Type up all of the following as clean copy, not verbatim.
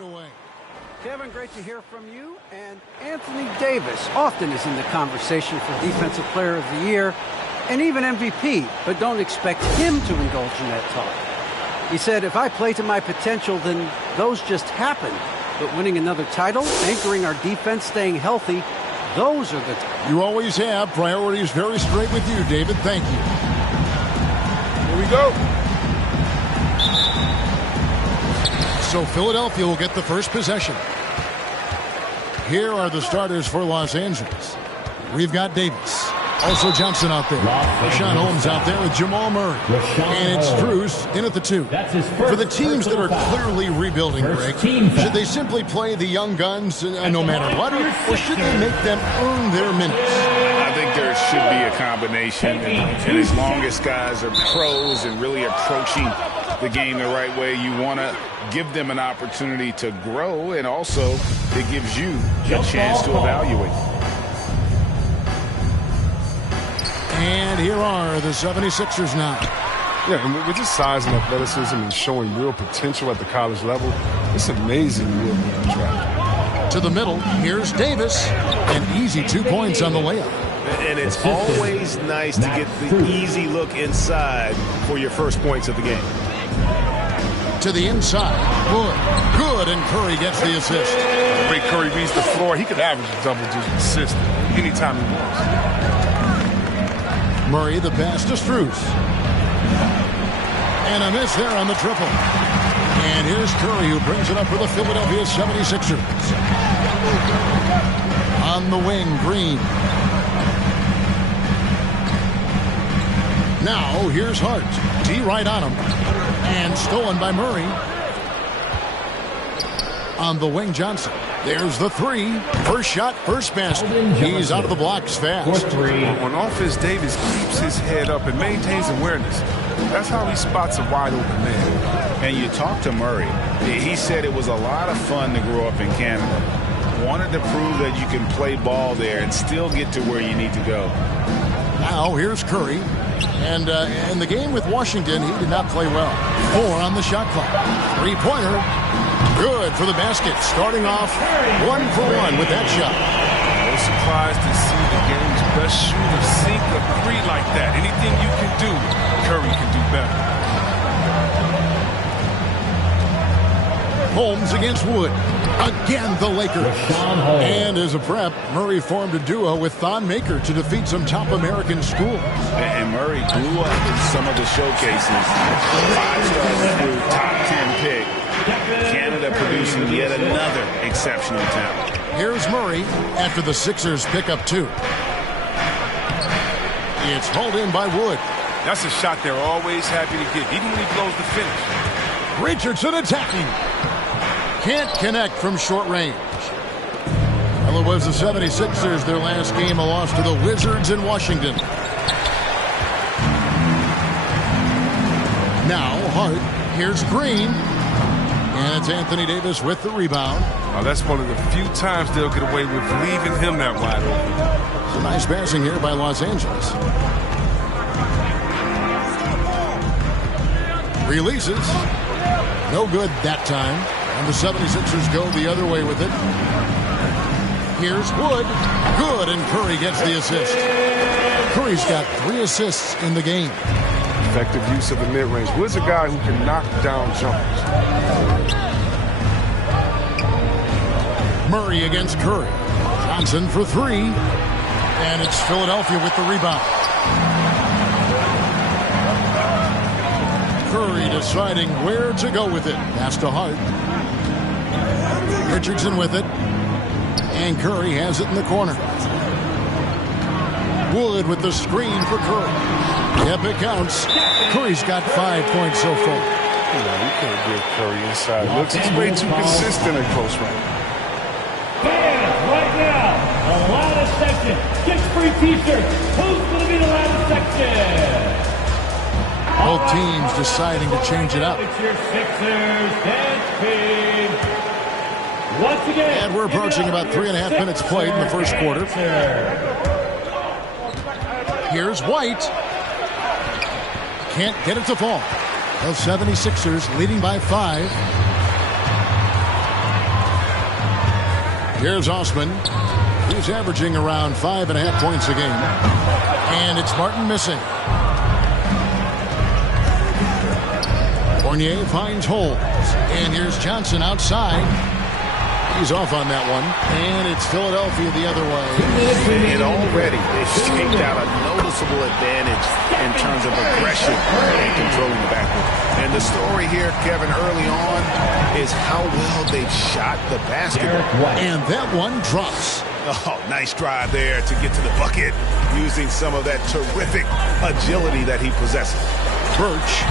it away. Kevin, great to hear from you. And Anthony Davis often is in the conversation for Defensive Player of the Year and even MVP, but don't expect him to indulge in that talk. He said, if I play to my potential, then those just happen. But winning another title, anchoring our defense, staying healthy, those are the You always have. Priorities very straight with you, David. Thank you. Here we go. So Philadelphia will get the first possession. Here are the starters for Los Angeles. We've got Davis. Also Johnson out there. Rashawn Holmes out there with Jamal Murray. And it's Strus in at the 2. For the teams that are clearly rebuilding, Greg, should they simply play the young guns no matter what, or should they make them earn their minutes? I think there should be a combination. And as long as guys are pros and really approaching the game the right way, you want to give them an opportunity to grow, and also it gives you a chance to evaluate. And here are the 76ers now. Yeah, and with his size and athleticism and showing real potential at the college level, it's amazing he will be undrafted. To the middle, here's Davis. An easy 2 points on the layup. And it's always nice to get the easy look inside for your first points of the game. To the inside, Wood. Good, and Curry gets the assist. The way Curry reads the floor, he could average a double-digit assist anytime he wants. Murray, the pass to Strus. And a miss there on the triple. And here's Curry, who brings it up for the Philadelphia 76ers. On the wing, Green. Now, here's Hart. D right on him. And stolen by Murray. On the wing, Johnson. There's the 3. First shot, first basket. He's out of the blocks fast. On offense, Davis keeps his head up and maintains awareness. That's how he spots a wide open man. And you talk to Murray. He said it was a lot of fun to grow up in Canada. Wanted to prove that you can play ball there and still get to where you need to go. Now here's Curry. And in the game with Washington, he did not play well. 4 on the shot clock. 3-pointer. Good for the basket. Starting off 1 for 1 with that shot. I was surprised to see the game's best shooter sink a 3 like that. Anything you can do, Curry can do better. Holmes against Wood. Again, the Lakers. And as a prep, Murray formed a duo with Thon Maker to defeat some top American schools. And Murray blew up in some of the showcases. 5-star recruit, top 10 pick. Canada producing yet another exceptional talent. Here's Murray after the Sixers pick up 2. It's hauled in by Wood. That's a shot they're always happy to get, even when he blows the finish. Richardson attacking. Can't connect from short range. Well, it was the 76ers, their last game, a loss to the Wizards in Washington. Now Hart. Here's Green. And it's Anthony Davis with the rebound. Now that's one of the few times they'll get away with leaving him that wide open. Some nice passing here by Los Angeles. Releases. No good that time. And the 76ers go the other way with it. Here's Wood. Good, and Curry gets the assist. Curry's got 3 assists in the game. Effective use of the mid-range. Wood's a guy who can knock down jumpers. Murray against Curry. Johnson for 3. And it's Philadelphia with the rebound. Curry deciding where to go with it. Pass to Hart. Richardson with it. And Curry has it in the corner. Wood with the screen for Curry. Yep, it counts. Curry's got 5 points so far. Yeah, you can't give Curry inside looks. He's way too consistent at close range. Fans, right now, the loudest section gets free t-shirts. Who's going to be the loudest section? Both teams deciding to change it up. It's your Sixers dance team. Once again, And we're approaching about 3.5 minutes played in the first quarter. Here's White. Can't get it to fall. The 76ers leading by 5. Here's Osman. He's averaging around 5.5 points a game. And it's Martin missing. Fournier finds holes. And here's Johnson outside. He's off on that one. And it's Philadelphia the other way. And already they've staked out a noticeable advantage in terms of aggression and controlling the backcourt. And the story here, Kevin, early on is how well they've shot the basketball. And that one drops. Oh, nice drive there to get to the bucket using some of that terrific agility that he possesses. Birch.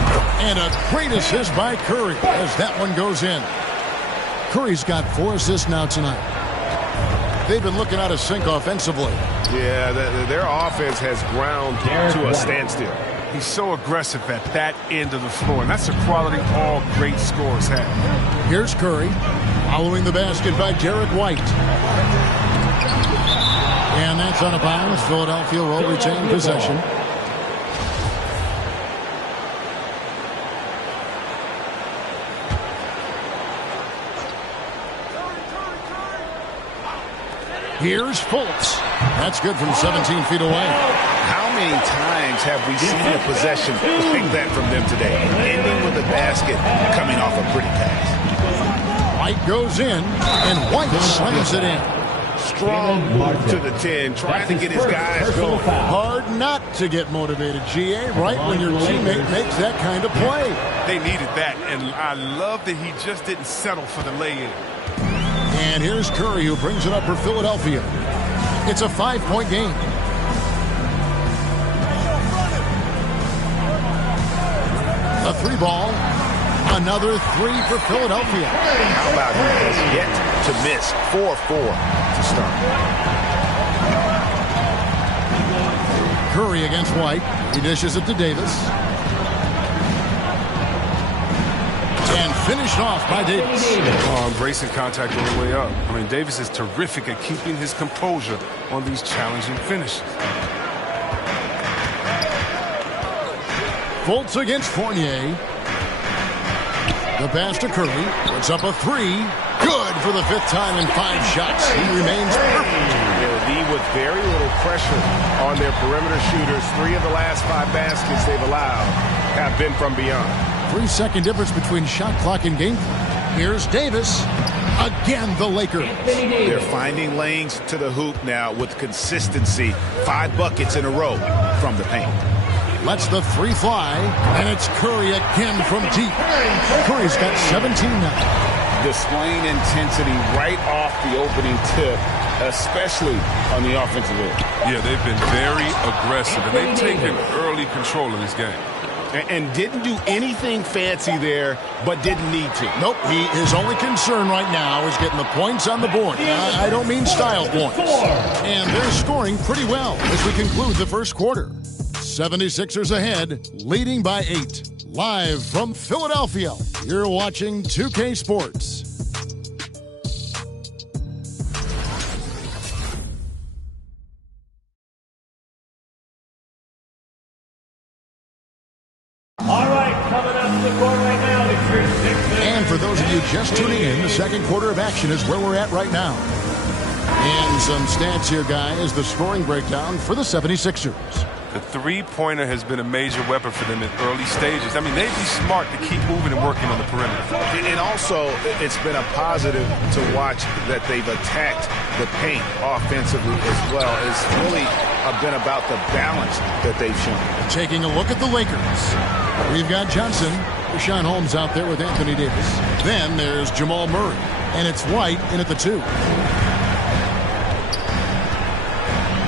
And a great assist by Curry as that one goes in. Curry's got 4 assists now tonight. They've been looking out of sync offensively. Yeah, their offense has ground to a standstill. He's so aggressive at that end of the floor, and that's a quality all great scorers have. Here's Curry, following the basket by Derek White. And that's out of bounds. Philadelphia will retain possession. Here's Fultz. That's good from 17 feet away. How many times have we seen a possession like that from them today? Ending with a basket coming off a pretty pass. White goes in, and White slams it in. Strong move to the 10, trying to get his guys going. Hard not to get motivated, GA, right when your teammate makes that kind of play. They needed that, and I love that he just didn't settle for the lay-in. And here's Curry, who brings it up for Philadelphia. It's a 5-point game. A 3-ball. Another 3 for Philadelphia. How about he has yet to miss 4-4 to start. Curry against White. He dishes it to Davis. And finished off by Davis. Oh, embracing contact all the way up. I mean, Davis is terrific at keeping his composure on these challenging finishes. Fultz against Fournier. The pass to Curry. Puts up a 3. Good for the 5th time in 5 shots. He remains perfect. They'll lead with very little pressure on their perimeter shooters. 3 of the last 5 baskets they've allowed have been from beyond. 3-second difference between shot clock and game clock. Here's Davis. Again, the Lakers. They're finding lanes to the hoop now with consistency. 5 buckets in a row from the paint. Lets the 3 fly, and it's Curry again from deep. Curry's got 17 now. Displaying intensity right off the opening tip, especially on the offensive end. Yeah, they've been very aggressive, and they've taken early control of this game. And didn't do anything fancy there, but didn't need to. Nope, his only concern right now is getting the points on the board. I don't mean style points. And they're scoring pretty well as we conclude the first quarter. 76ers ahead, leading by 8. Live from Philadelphia, you're watching 2K Sports. All right, coming up to the court right now, it's your 6th. And for those of you just tuning in, the second quarter of action is where we're at right now. And some stats here, guys. The scoring breakdown for the 76ers. The three-pointer has been a major weapon for them in early stages. I mean, they'd be smart to keep moving and working on the perimeter. And also, it's been a positive to watch that they've attacked the paint offensively as well. It's really been about the balance that they've shown. Taking a look at the Lakers. We've got Johnson, Rashawn Holmes out there with Anthony Davis. Then there's Jamal Murray, and it's White in at the 2.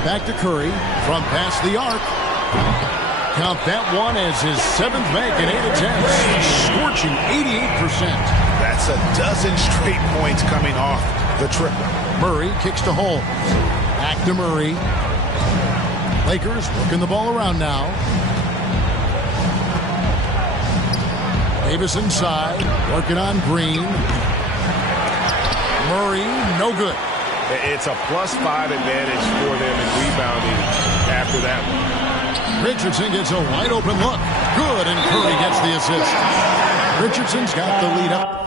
Back to Curry from past the arc. Count that one as his 7th make in 8 attempts. Scorching 88%. That's a dozen straight points coming off the triple. Murray kicks to Holmes. Back to Murray. Lakers working the ball around now. Davis inside, working on Green. Murray, no good. It's a +5 advantage for them in rebounding after that one. Richardson gets a wide open look. Good, and Curry gets the assist. Richardson's got the lead up.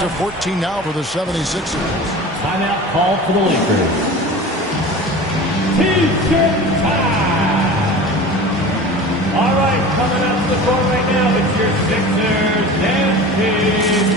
To 14 now for the 76ers. Timeout called for the Lakers. T-shirt time. All right, coming out to the court right now, it's your Sixers and Kings.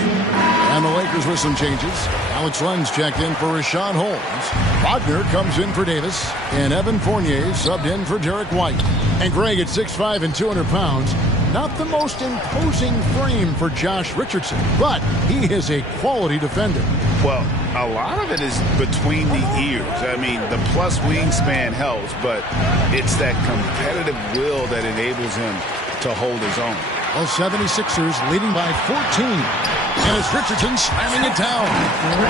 And the Lakers with some changes. Alex Len's checked in for Rashawn Holmes. Wagner comes in for Davis. And Evan Fournier subbed in for Derek White. And Greg at 6'5" and 200 pounds. Not the most imposing frame for Josh Richardson, but he is a quality defender. Well, a lot of it is between the ears. I mean, the plus wingspan helps, but it's that competitive will that enables him to hold his own. The 76ers leading by 14. And it's Richardson slamming it down.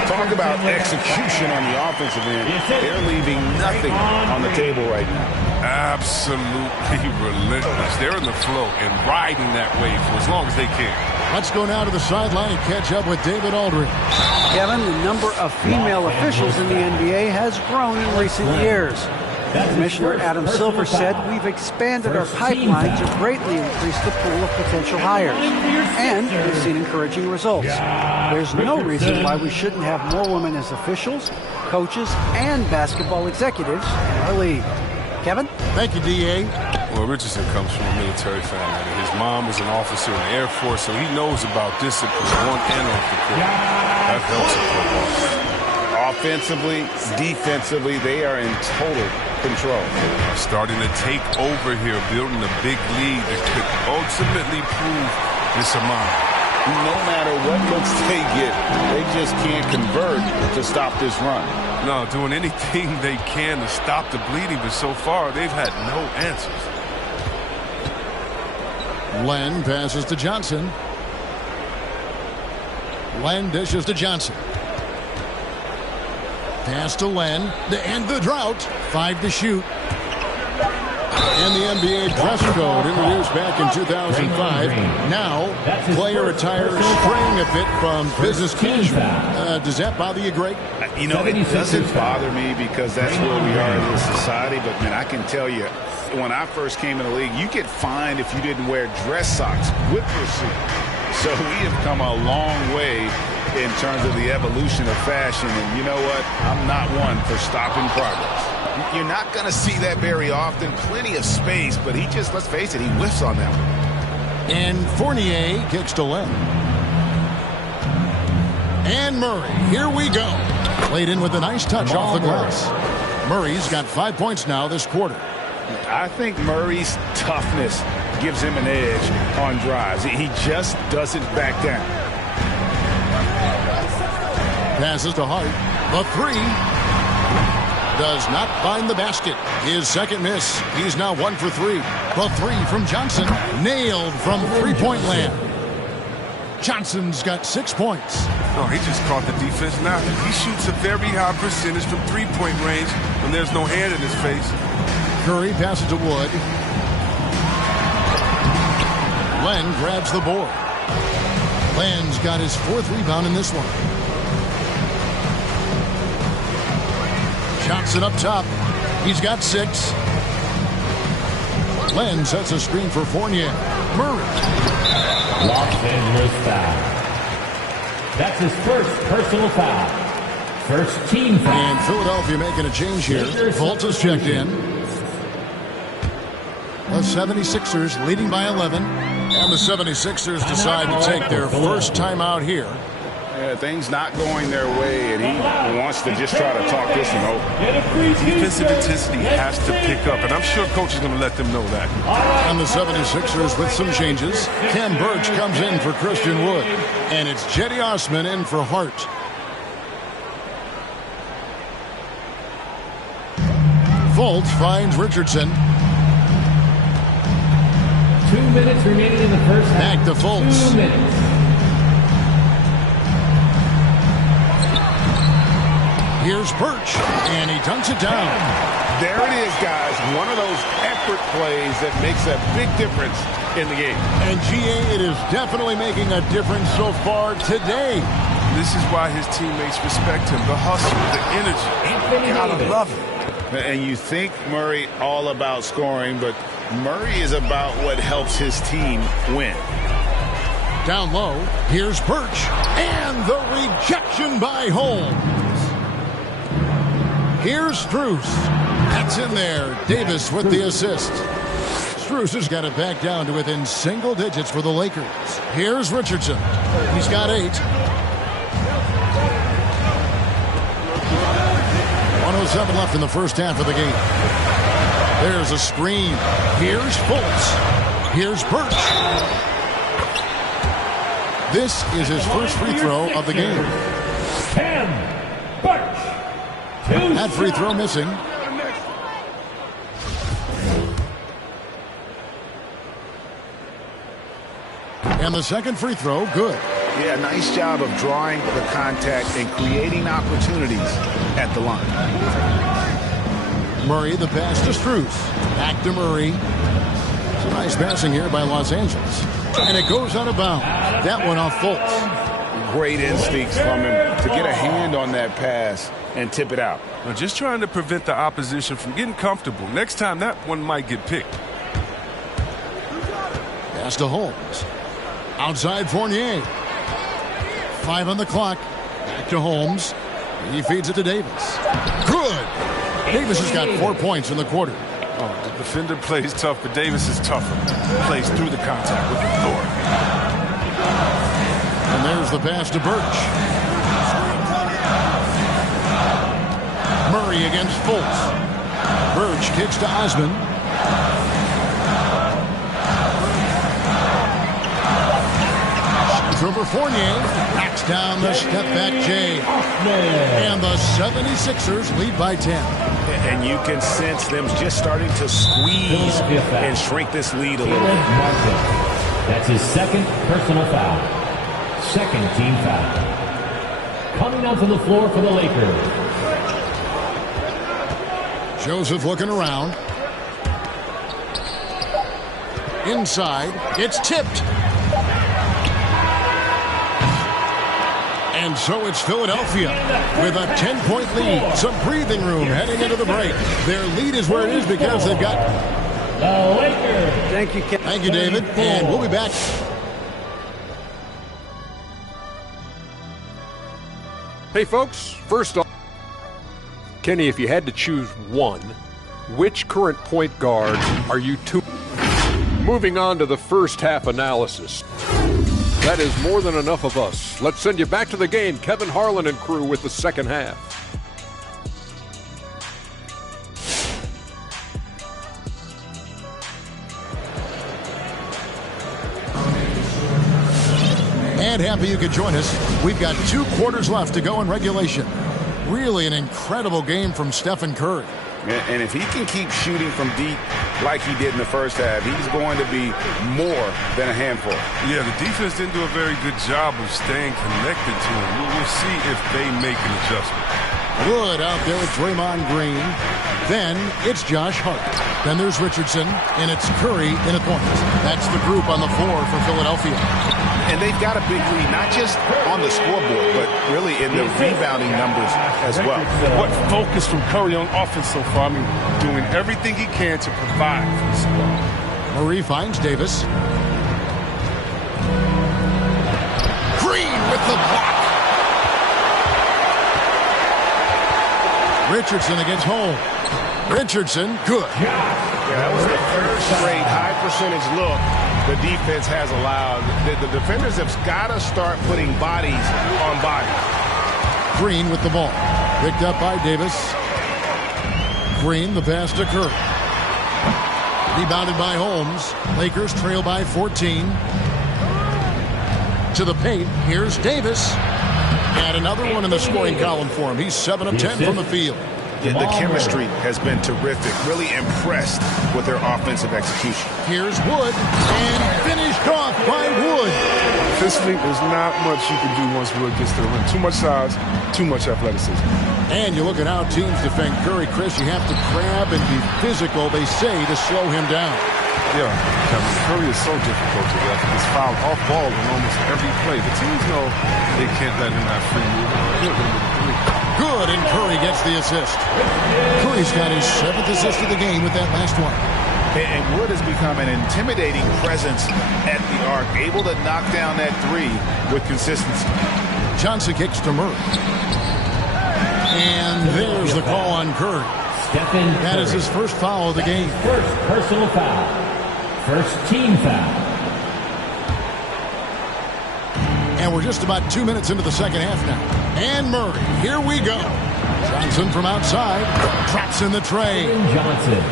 Talk about execution on the offensive end. They're leaving nothing on the table right now. Absolutely relentless. They're in the flow and riding that wave for as long as they can. Let's go now to the sideline and catch up with David Aldridge. Kevin, the number of female officials in the NBA has grown in recent years. Commissioner Adam Silver said we've expanded our pipeline to greatly increase the pool of potential hires. And we've seen encouraging results. There's no reason why we shouldn't have more women as officials, coaches, and basketball executives in our league. Kevin? Thank you, D.A. Well, Richardson comes from a military family. His mom was an officer in the Air Force, so he knows about discipline on and off the court. That helps a football. Offensively, defensively, they are in total control. Starting to take over here, building a big lead that could ultimately prove this amount. No matter what looks they get, they just can't convert to stop this run. No, doing anything they can to stop the bleeding, but so far they've had no answers. Len passes to Johnson. Len dishes to Johnson. Pass to Len to end the drought. 5 to shoot. And the NBA dress code introduced back in 2005. Now, player attire straying a bit from business casual. Does that bother you, Greg? You know, it doesn't bother me because that's where we are in this society. But, man, I can tell you, when I first came in the league, you get fined if you didn't wear dress socks with your suit. So we have come a long way in terms of the evolution of fashion. And you know what? I'm not one for stopping progress. You're not going to see that very often. Plenty of space, but he just, let's face it, he whiffs on that one. And Fournier kicks to Len. And Murray, here we go. Played in with a nice touch off the glass. Murray's got 5 points now this quarter. I think Murray's toughness gives him an edge on drives. He just doesn't back down. Passes to Hart. The three. Does not find the basket. His second miss. He's now 1 for 3. The three from Johnson. Nailed from three-point land. Johnson's got 6 points. No, he just caught the defense now. He shoots a very high percentage from three-point range when there's no hand in his face. Curry passes to Wood. Len grabs the board. Len's got his 4th rebound in this one. Johnson up top. He's got 6. Len sets a screen for Fournier. Murray. Los Angeles foul. That's his first personal foul. First team foul. And Philadelphia making a change here. Fultz checked in. The 76ers leading by 11. And the 76ers decide to take their first timeout here. Yeah, things not going their way, and he wants to just try to talk this one over. Defensive intensity has to pick up, and I'm sure coach is going to let them know that. And the 76ers with some changes. Ken Birch comes in for Christian Wood. And it's Jetty Osman in for Hart. Fultz finds Richardson. 2 minutes remaining in the first half. Back to Fultz. 2 minutes. Here's Birch, and he dunks it down. There it is, guys. One of those effort plays that makes a big difference in the game. And GA, it is definitely making a difference so far today. This is why his teammates respect him. The hustle, the energy. You gotta love it. And you think Murray all about scoring, but Murray is about what helps his team win. Down low, here's Birch. And the rejection by Holmes. Here's Strus. That's in there. Davis with the assist. Strus has got it back down to within single digits for the Lakers. Here's Richardson. He's got 8. 1:07 left in the first half of the game. There's a screen. Here's Fultz. Here's Birch. This is his first free throw of the game. Birch. That free throw missing. And the second free throw, good. Yeah, nice job of drawing the contact and creating opportunities at the line. Murray, the pass to Strus. Back to Murray. Some nice passing here by Los Angeles. And it goes out of bounds. That one off Fultz. Great instincts from him to get a hand on that pass and tip it out. Well, just trying to prevent the opposition from getting comfortable. Next time, that one might get picked. Pass to Holmes. Outside Fournier. 5 on the clock. Back to Holmes. He feeds it to Davis. Good. Davis has got 4 points in the quarter. Oh, the defender plays tough, but Davis is tougher. Plays through the contact with authority. And there's the pass to Birch. Murray against Fultz. Birch kicks to Osman. Over Fournier, knocks down the step-back J. And the 76ers lead by 10. And you can sense them just starting to squeeze and shrink this lead a little bit. That's his second personal foul. Second team foul. Coming onto the floor for the Lakers. Joseph looking around. Inside, it's tipped. And so it's Philadelphia with a 10-point lead. Some breathing room heading into the break. Their lead is where it is because they've got... The Lakers. Thank you, Ken. Thank you, David. And we'll be back. Hey, folks. First off, Kenny, if you had to choose one, which current point guard are you to? Moving on to the first half analysis. That is more than enough of us. Let's send you back to the game. Kevin Harlan and crew with the second half. And happy you could join us. We've got 2 quarters left to go in regulation. Really an incredible game from Stephen Curry. And if he can keep shooting from deep like he did in the first half, he's going to be more than a handful. Yeah, the defense didn't do a very good job of staying connected to him. We'll see if they make an adjustment. Wood out there with Draymond Green. Then it's Josh Hart. Then there's Richardson, and it's Curry in the corner. That's the group on the floor for Philadelphia. And they've got a big lead, not just on the scoreboard, but really in the rebounding numbers as well. What focus from Curry on offense so far? I mean, doing everything he can to provide for the squad. Murray finds Davis. Green with the block. Richardson against Holmes. Richardson, good. Yeah, that was the third straight high percentage look the defense has allowed. The defenders have got to start putting bodies on bodies. Green with the ball. Picked up by Davis. Green, the pass to Curry. Rebounded by Holmes. Lakers trail by 14. To the paint. Here's Davis. And another one in the scoring column for him. He's 7 of 10 from the field. Yeah, the chemistry has been terrific. Really impressed with their offensive execution. Here's Wood. And finished off by Wood. Offensively, there's not much you can do once Wood gets to the rim. Too much size, too much athleticism. And you look at how teams defend Curry, Chris. You have to grab and be physical, they say, to slow him down. Yeah, Kevin, Curry is so difficult to get. He's fouled off ball in almost every play. The teams know they can't let him have free movement. Good, and Curry gets the assist. Curry's got his 7th assist of the game with that last one. And Wood has become an intimidating presence at the arc, able to knock down that three with consistency. Johnson kicks to Murray. And there's the call on Curry. That is his first foul of the game. First personal foul. First team foul. And we're just about 2 minutes into the second half now. And Murray, here we go. Johnson from outside, traps in the tray.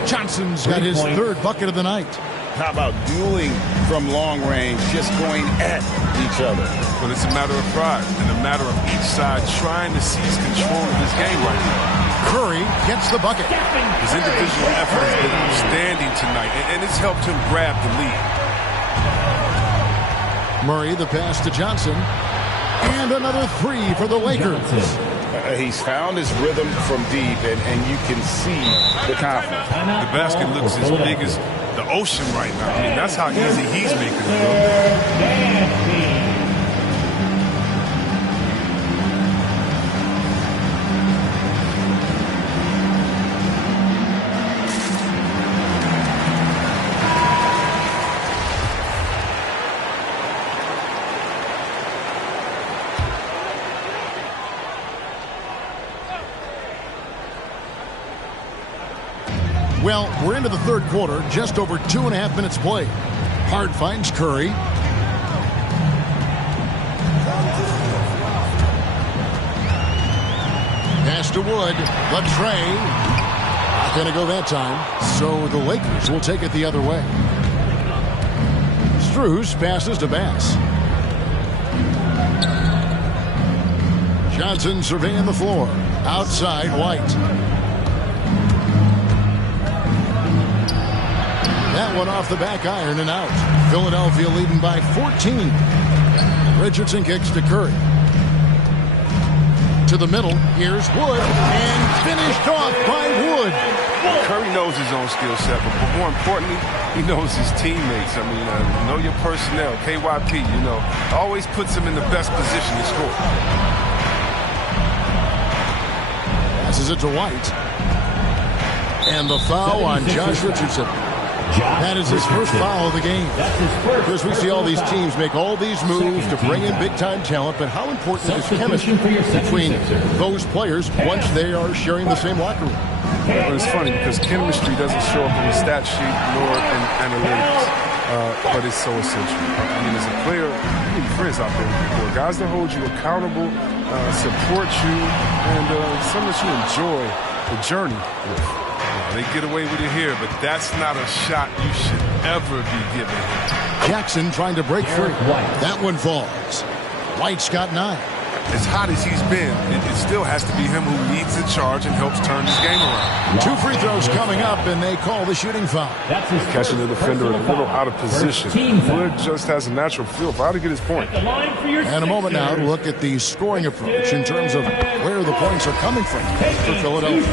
Johnson's got his third bucket of the night. How about dueling from long range, just going at each other? Well, it's a matter of pride and a matter of each side trying to seize control of this game right now. Curry gets the bucket. His individual effort has been outstanding tonight, and it's helped him grab the lead. Murray, the pass to Johnson. And another three for the Lakers. He's found his rhythm from deep, and you can see the confidence. The basket looks as big as the ocean right now. I mean, that's how easy he's making it. Well, we're into the third quarter, just over 2.5 minutes played. Hard finds Curry. Pass to Wood. The tray. Not going to go that time. So the Lakers will take it the other way. Strus passes to Bass. Johnson surveying the floor. Outside, White. That one off the back iron and out. Philadelphia leading by 14. Richardson kicks to Curry. To the middle. Here's Wood. And finished off by Wood. Curry knows his own skill set, but more importantly, he knows his teammates. I mean, know your personnel. KYP, always puts him in the best position to score. Passes it to White. And the foul on Josh Richardson. That is his first foul of the game. Because we see all these teams make all these moves to bring in big-time talent, but how important is chemistry between those players once they are sharing the same locker room? But it's funny because chemistry doesn't show up on the stat sheet nor in analytics, but it's so essential. I mean, as a player, you need friends out there before. Guys that hold you accountable, support you, and some that you enjoy the journey with. They get away with it here, but that's not a shot you should ever be given. Jackson trying to break free. That one falls. White's got 9. As hot as he's been, it still has to be him who leads the charge and helps turn this game around. 2 free throws coming up, and they call the shooting foul. Catching the defender a little out of position. Wood just has a natural feel for how to get his point. And a moment now to look at the scoring approach in terms of where the points are coming from for Philadelphia.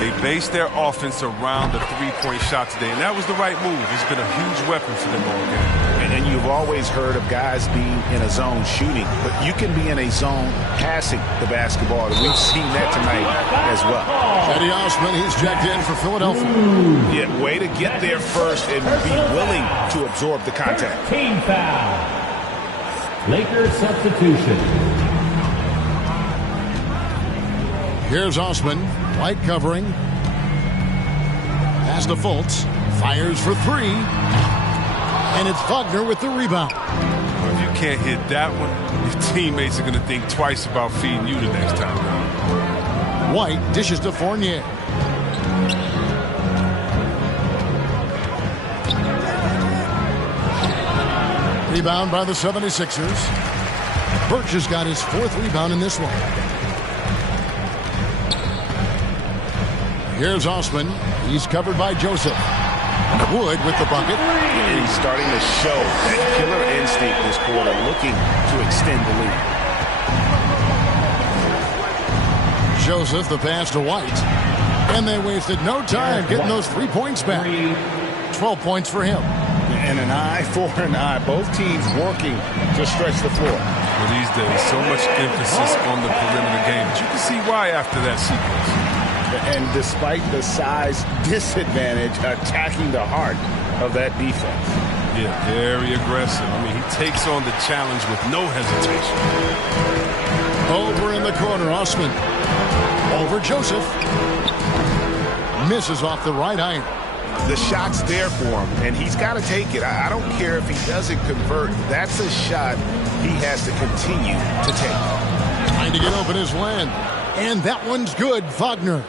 They based their offense around the three-point shot today, and that was the right move. It's been a huge weapon for them all game. And you've always heard of guys being in a zone shooting, but you can be in a zone passing the basketball. And we've seen that tonight as well. Eddie Osman, he's checked in for Philadelphia. Yeah, way to get there first and be willing to absorb the contact. Team foul. Lakers substitution. Here's Osman. White covering. Pass to Fultz. Fires for 3. And it's Wagner with the rebound. If you can't hit that one, your teammates are going to think twice about feeding you the next time. White dishes to Fournier. Rebound by the 76ers. Birch has got his 4th rebound in this one. Here's Osman. He's covered by Joseph. Wood with the bucket. And he's starting to show that killer instinct this quarter, looking to extend the lead. Joseph, the pass to White. And they wasted no time getting those 3 points back. 12 points for him. And an eye for an eye. Both teams working to stretch the floor. Well, these days, so much emphasis on the perimeter game. But you can see why after that sequence. And despite the size disadvantage, attacking the heart of that defense. Yeah, very aggressive. I mean, he takes on the challenge with no hesitation. Over in the corner, Osman. Over Joseph. Misses off the right iron. The shot's there for him, and he's got to take it. I don't care if he doesn't convert. That's a shot he has to continue to take. Trying to get open his land. And that one's good, Wagner.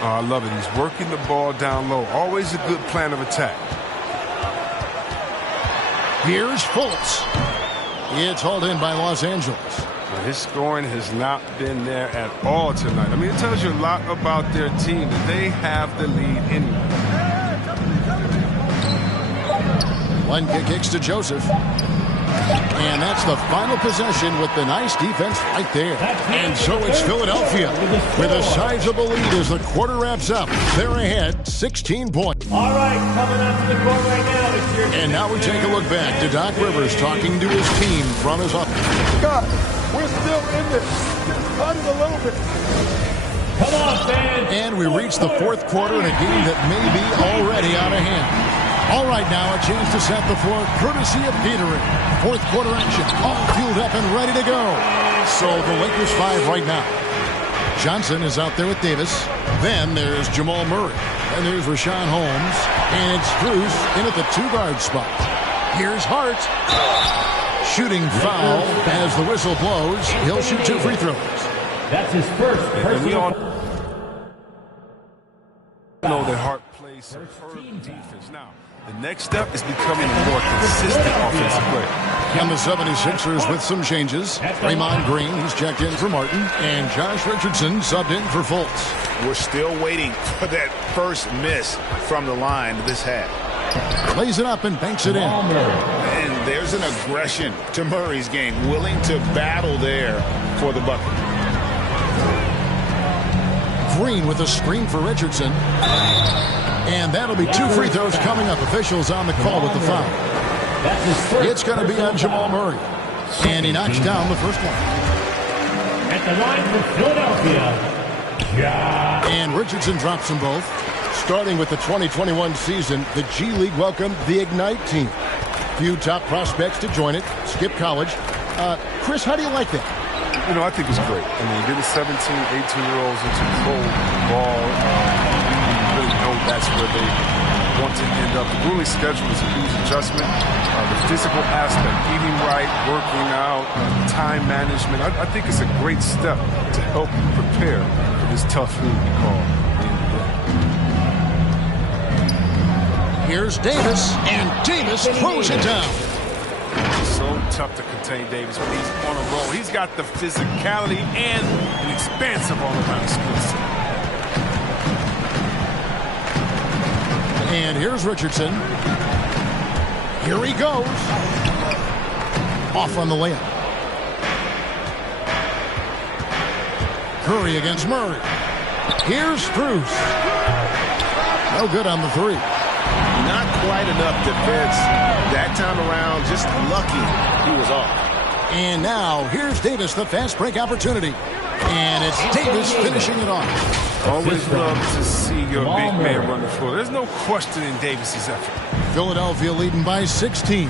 Oh, I love it. He's working the ball down low. Always a good plan of attack. Here's Fultz. It's hauled in by Los Angeles. Well, his scoring has not been there at all tonight. I mean, it tells you a lot about their team that they have the lead anyway. One kick kicks to Joseph. And that's the final possession with the nice defense right there. And so it's Philadelphia with a sizable lead as the quarter wraps up. They're ahead 16 points. All right, coming up to the court right now. And now we take a look back to Doc Rivers talking to his team from his office. God, we're still in this. Just cut it a little bit. Come on, fans. And we reach the fourth quarter in a game that may be already out of hand. All right, now a chance to set the floor courtesy of Petering. Fourth quarter action, all fueled up and ready to go. So the Lakers 5 right now. Johnson is out there with Davis. Then there's Jamal Murray. And there's Rashawn Holmes. And it's Cruz in at the 2-guard spot. Here's Hart. Shooting foul as the whistle blows. He'll shoot 2 free throws. That's his first personal. Know that Hart plays superb defense. Now, the next step is becoming a more consistent offensive player. And the 76ers with some changes. Draymond Green, he's checked in for Martin. And Josh Richardson subbed in for Fultz. We're still waiting for that first miss from the line this half. Lays it up and banks it in. And there's an aggression to Murray's game. Willing to battle there for the bucket. Green with a screen for Richardson. And that'll be 2 free throws coming up. Officials on the call with the foul. It's going to be on Jamal Murray. And he knocks down the first one. At the line for Philadelphia. And Richardson drops them both. Starting with the 2021 season, the G League welcomed the Ignite team. Few top prospects to join it. Skip college. Chris, how do you like that? You know, I think it's great. I mean, getting 17, 18-year-olds into pro ball, you really know that's where they want to end up. The grueling schedule is a huge adjustment. The physical aspect, eating right, working out, time management. I think it's a great step to help you prepare for this tough league we call the NBA. Here's Davis, and Davis throws it down. So tough to contain Davis when he's on a roll. He's got the physicality and an expansive all-around skill set. And here's Richardson. Here he goes. Off on the layup. Curry against Murray. Here's Cruz. No good on the 3. Not quite enough defense that time around. Just lucky he was off. And now here's Davis, the fast break opportunity. And it's Davis finishing it off. Always love to see your big man run the floor. There's no questioning Davis's effort. Philadelphia leading by 16.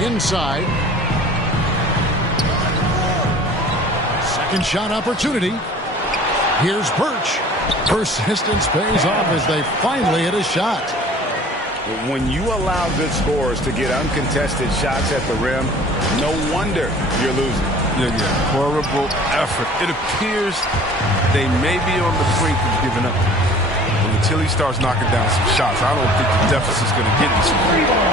Inside. Second shot opportunity. Here's Birch. Persistence pays off as they finally hit a shot. When you allow good scorers to get uncontested shots at the rim, no wonder you're losing. Yeah. Horrible effort. It appears they may be on the brink of giving up. But until he starts knocking down some shots, I don't think the deficit's going to get him some.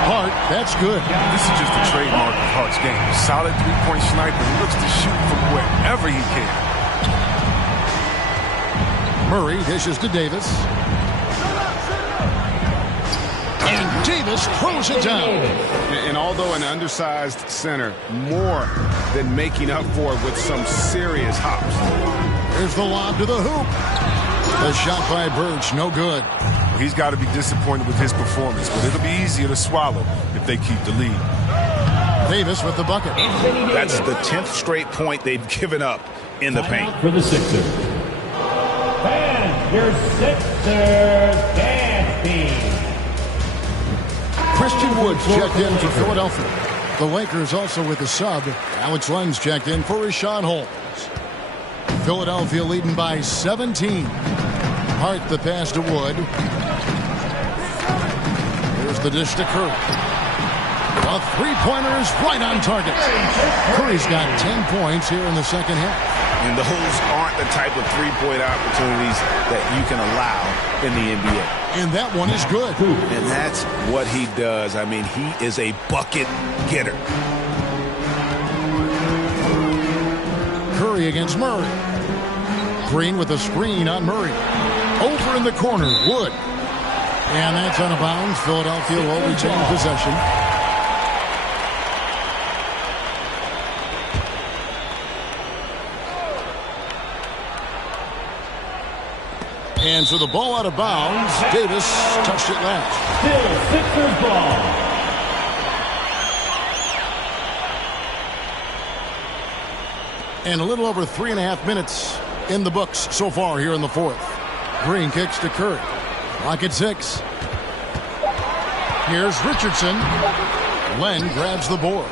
Hart, that's good. This is just a trademark of Hart's game. Solid three-point sniper. He looks to shoot from wherever he can. Murray dishes to Davis. And Davis throws it down. And although an undersized center, more than making up for it with some serious hops. Here's the lob to the hoop. The shot by Birch, no good. He's got to be disappointed with his performance, but it'll be easier to swallow if they keep the lead. Davis with the bucket. That's the 10th straight point they've given up in the paint. For the Sixers. And your Sixers dance team. Christian Woods checked in for Philadelphia. The Lakers also with a sub. Alex Lenz checked in for Rashawn Holmes. Philadelphia leading by 17. Hart the pass to Wood. Here's the dish to Curry. A three-pointer is right on target. Curry's got 10 points here in the second half. And those aren't the type of three-point opportunities that you can allow in the NBA. And that one is good. And that's what he does. I mean, he is a bucket getter. Curry against Murray. Green with a screen on Murray. Over in the corner, Wood. And that's out of bounds. Philadelphia will retain possession. And so the ball out of bounds. Davis touched it last. Still Sixers ball. And a little over 3.5 minutes in the books so far here in the fourth. Green kicks to Curry. Clock at 6. Here's Richardson. Len grabs the board.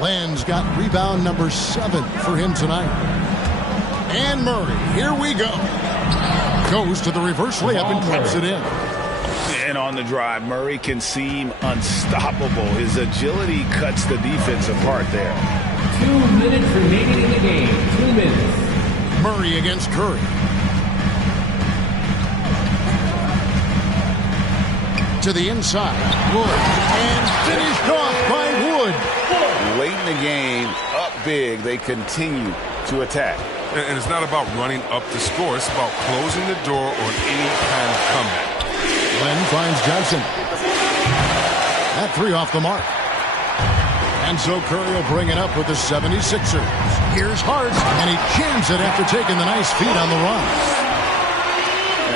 Len's got rebound number 7 for him tonight. And Murray, here we go. Goes to the reverse layup and claps it in. And on the drive, Murray can seem unstoppable. His agility cuts the defense apart there. 2 minutes remaining in the game. 2 minutes. Murray against Curry. To the inside. Wood. And finished off by Wood. Late in the game, up big, they continue to attack. And it's not about running up the score. It's about closing the door on any kind of comeback. Len finds Johnson. That three off the mark. And so Curry will bring it up with the 76ers. Here's Hart, and he jams it after taking the nice feed on the run.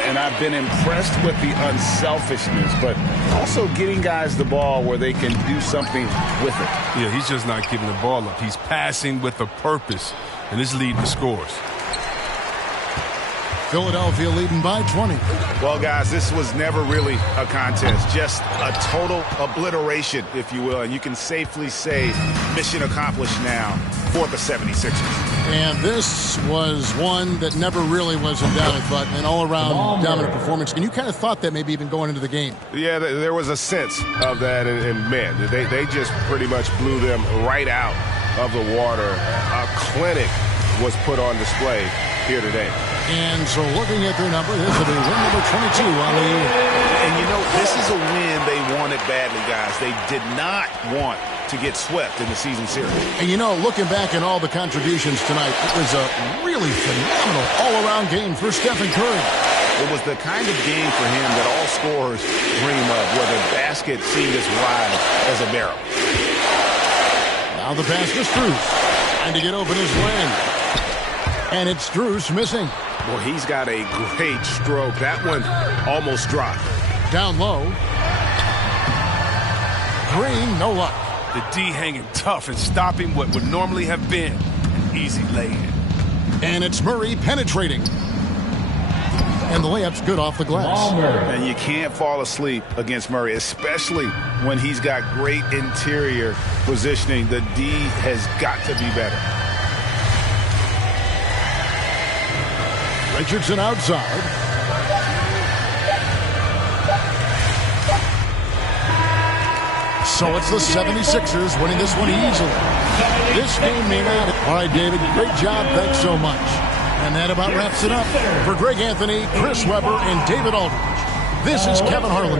And I've been impressed with the unselfishness, but also getting guys the ball where they can do something with it. Yeah, he's just not giving the ball up. He's passing with a purpose, and this leading to scores. Philadelphia leading by 20. Well, guys, this was never really a contest, just a total obliteration, if you will. And you can safely say mission accomplished now for the 76ers. And this was one that never really was in doubt, I thought, an all-around dominant performance. And you kind of thought that maybe even going into the game. Yeah, there was a sense of that, and man, they just pretty much blew them right out of the water. A clinic was put on display here today. And so looking at their number, this will be win number 22 on the year. And you know, this is a win they wanted badly, guys. They did not want to get swept in the season series. And you know, looking back at all the contributions tonight, it was a really phenomenal all-around game for Stephen Curry. It was the kind of game for him that all scorers dream of, where the basket seemed as wide as a barrel. Now the pass to Strus. And to get open his lane. And it's Strus missing. Well, he's got a great stroke. That one almost dropped. Down low. Green, no luck. The D hanging tough and stopping what would normally have been an easy lay-in. And it's Murray penetrating. And the layup's good off the glass. And you can't fall asleep against Murray, especially when he's got great interior positioning. The D has got to be better. Richardson outside. So it's the 76ers winning this one easily. This game may not. All right, David, great job. Thanks so much. And that about wraps it up. For Greg Anthony, Chris Webber, and David Aldridge, this is Kevin Harlan.